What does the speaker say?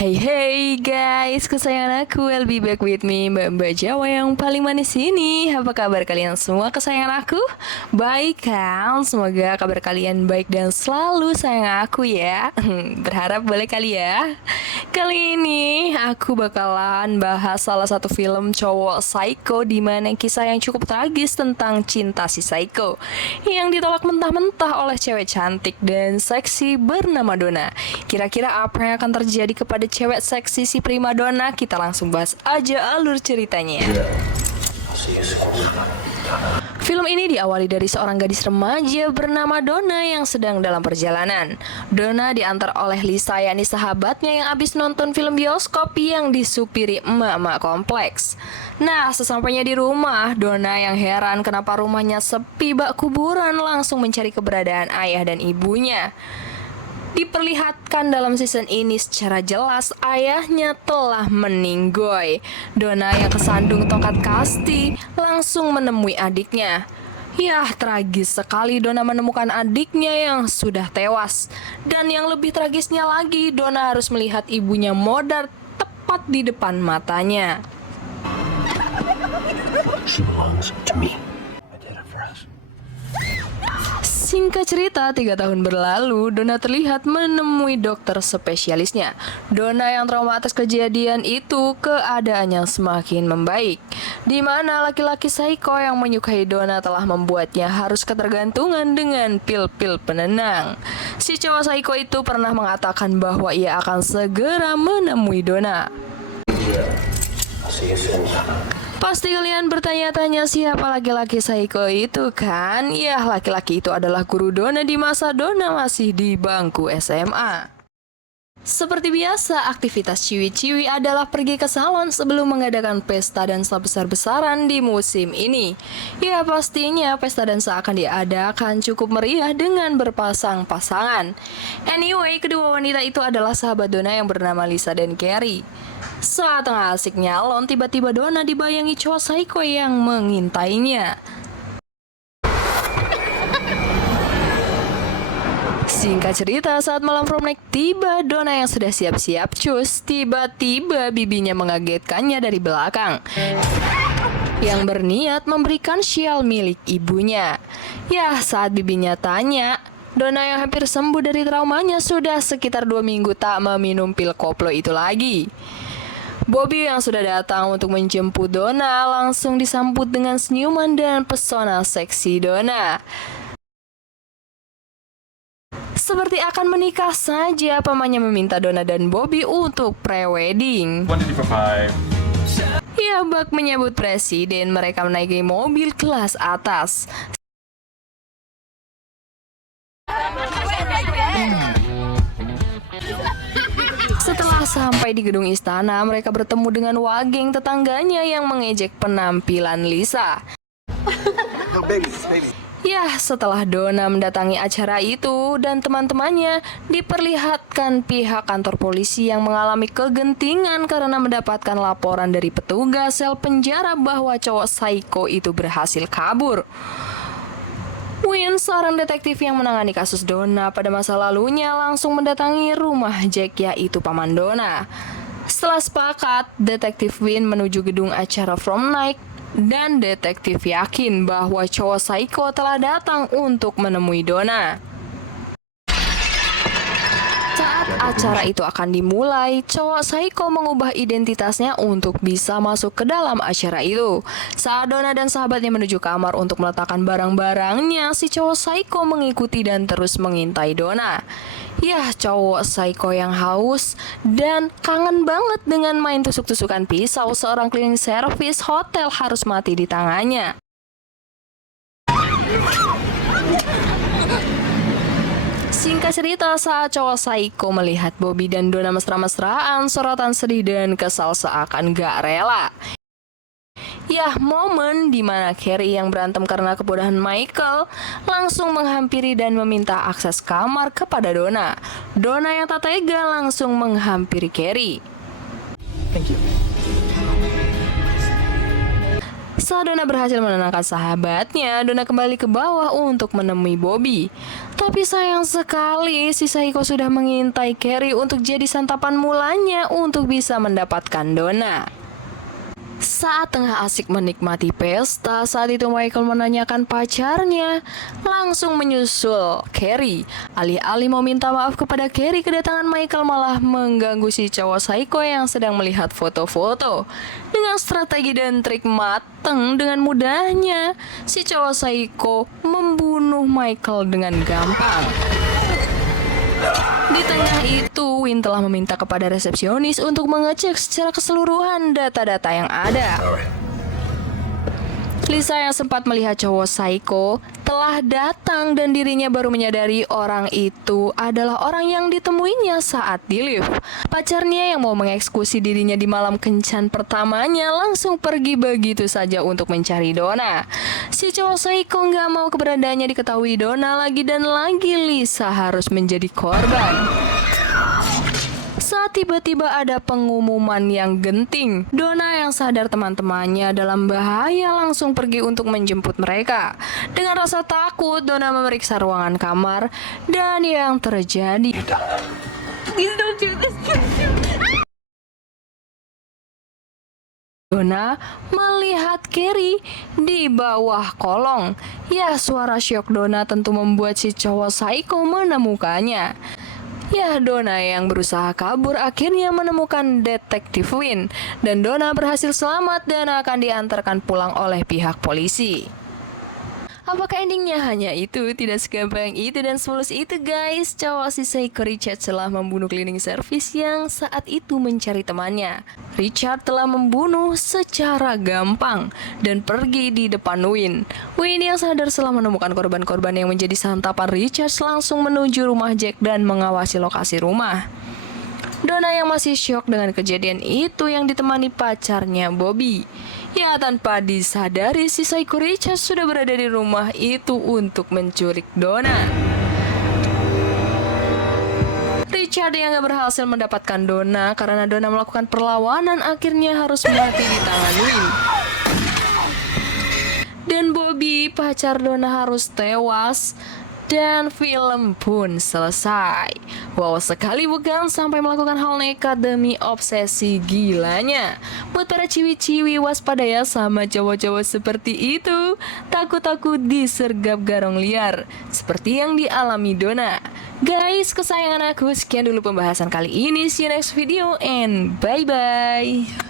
Hey hey guys, kesayangan aku, will be back with me, Mbak Jawa yang paling manis ini. Apa kabar kalian semua kesayangan aku? Baik kan? Semoga kabar kalian baik dan selalu sayang aku ya. Berharap boleh kali ya. Kali ini aku bakalan bahas salah satu film cowok psycho, di mana kisah yang cukup tragis tentang cinta si psycho yang ditolak mentah-mentah oleh cewek cantik dan seksi bernama Donna. Kira-kira apa yang akan terjadi kepada cewek seksi si primadona? Kita langsung bahas aja alur ceritanya. Film ini diawali dari seorang gadis remaja bernama Donna yang sedang dalam perjalanan. Donna diantar oleh Lisa, yakni sahabatnya yang abis nonton film bioskop yang disupiri emak-emak kompleks. Nah, sesampainya di rumah, Donna yang heran kenapa rumahnya sepi bak kuburan langsung mencari keberadaan ayah dan ibunya. Diperlihatkan dalam season ini secara jelas ayahnya telah meninggoy. Donna yang kesandung tongkat kasti langsung menemui adiknya. Yah, tragis sekali Donna menemukan adiknya yang sudah tewas. Dan yang lebih tragisnya lagi, Donna harus melihat ibunya modar tepat di depan matanya. She belongs to me. I did it for us. Singkat cerita, 3 tahun berlalu, Donna terlihat menemui dokter spesialisnya. Donna yang trauma atas kejadian itu, keadaannya semakin membaik. Di mana laki-laki psycho yang menyukai Donna telah membuatnya harus ketergantungan dengan pil-pil penenang. Si cowok psycho itu pernah mengatakan bahwa ia akan segera menemui Donna. I'll see you soon. Pasti kalian bertanya-tanya siapa laki-laki psycho itu kan? Ya, laki-laki itu adalah guru Donna di masa Donna masih di bangku SMA. Seperti biasa, aktivitas ciwi-ciwi adalah pergi ke salon sebelum mengadakan pesta dansa besar-besaran di musim ini. Ya, pastinya pesta dansa akan diadakan cukup meriah dengan berpasang-pasangan. Anyway, kedua wanita itu adalah sahabat Donna yang bernama Lisa dan Carrie. Saat tengah asik nyalon, tiba-tiba Donna dibayangi cowok psycho yang mengintainya. Singkat cerita, saat malam prom night tiba, Donna yang sudah siap-siap cus, tiba-tiba bibinya mengagetkannya dari belakang yang berniat memberikan syal milik ibunya. Ya, saat bibinya tanya, Donna yang hampir sembuh dari traumanya sudah sekitar 2 minggu tak meminum pil koplo itu lagi. Bobby yang sudah datang untuk menjemput Donna langsung disambut dengan senyuman dan pesona seksi Donna. Seperti akan menikah saja, pamannya meminta Donna dan Bobby untuk pre-wedding. Ya, bak menyambut presiden, mereka menaiki mobil kelas atas. Setelah sampai di gedung istana, mereka bertemu dengan wageng tetangganya yang mengejek penampilan Lisa. Ya, setelah Donna mendatangi acara itu dan teman-temannya, diperlihatkan pihak kantor polisi yang mengalami kegentingan karena mendapatkan laporan dari petugas sel penjara bahwa cowok psycho itu berhasil kabur. Win, seorang detektif yang menangani kasus Donna pada masa lalunya, langsung mendatangi rumah Jack, yaitu paman Donna. Setelah sepakat, detektif Win menuju gedung acara prom night dan detektif yakin bahwa cowok psycho telah datang untuk menemui Donna. Saat acara itu akan dimulai, cowok psycho mengubah identitasnya untuk bisa masuk ke dalam acara itu. Saat Donna dan sahabatnya menuju kamar untuk meletakkan barang-barangnya, si cowok psycho mengikuti dan terus mengintai Donna. Yah, cowok psycho yang haus dan kangen banget dengan main tusuk-tusukan pisau, seorang cleaning service hotel harus mati di tangannya. Singkat cerita, saat cowok psycho melihat Bobby dan Donna mesra-mesraan, sorotan sedih dan kesal seakan gak rela. Yah, momen dimana Carrie yang berantem karena kebodohan Michael langsung menghampiri dan meminta akses kamar kepada Donna. Donna yang tak tega langsung menghampiri Carrie. Thank you. Saat Donna berhasil menenangkan sahabatnya, Donna kembali ke bawah untuk menemui Bobby. Tapi sayang sekali, si Saiko sudah mengintai Carrie untuk jadi santapan mulanya untuk bisa mendapatkan Donna. Saat tengah asik menikmati pesta, saat itu Michael menanyakan pacarnya, langsung menyusul Carrie. Alih-alih mau minta maaf kepada Carrie, kedatangan Michael malah mengganggu si cowok psycho yang sedang melihat foto-foto. Dengan strategi dan trik mateng, dengan mudahnya si cowok psycho membunuh Michael dengan gampang. Di tengah itu, Win telah meminta kepada resepsionis untuk mengecek secara keseluruhan data-data yang ada. Lisa yang sempat melihat cowok psycho telah datang dan dirinya baru menyadari orang itu adalah orang yang ditemuinya saat di lift. Pacarnya yang mau mengeksekusi dirinya di malam kencan pertamanya langsung pergi begitu saja untuk mencari Donna. Si cowok psycho nggak mau keberadaannya diketahui Donna lagi dan lagi Lisa harus menjadi korban. Saat tiba-tiba ada pengumuman yang genting, Donna yang sadar teman-temannya dalam bahaya langsung pergi untuk menjemput mereka. Dengan rasa takut, Donna memeriksa ruangan kamar dan yang terjadi. Donna melihat Carrie di bawah kolong. Ya, suara syok Donna tentu membuat si cowok psycho menemukannya. Ya, Donna yang berusaha kabur akhirnya menemukan detektif Win dan Donna berhasil selamat dan akan diantarkan pulang oleh pihak polisi. Apakah endingnya hanya itu? Tidak segampang itu dan semulus itu guys. Cowok si Psycho Richard telah membunuh cleaning service yang saat itu mencari temannya. Richard telah membunuh secara gampang dan pergi di depan Win. Win yang sadar setelah menemukan korban-korban yang menjadi santapan Richard langsung menuju rumah Jack dan mengawasi lokasi rumah. Donna yang masih syok dengan kejadian itu yang ditemani pacarnya Bobby. Ya, tanpa disadari si Psycho Richard sudah berada di rumah itu untuk menculik Donna. Richard yang gak berhasil mendapatkan Donna karena Donna melakukan perlawanan akhirnya harus mati di tangan Win. Dan Bobby, pacar Donna harus tewas. Dan film pun selesai. Wow sekali bukan, sampai melakukan hal nekat demi obsesi gilanya. Buat para ciwi-ciwi waspada ya sama cowok-cowok seperti itu. Takut-takut disergap garong liar seperti yang dialami Donna. Guys, kesayangan aku, sekian dulu pembahasan kali ini. See you next video and bye-bye.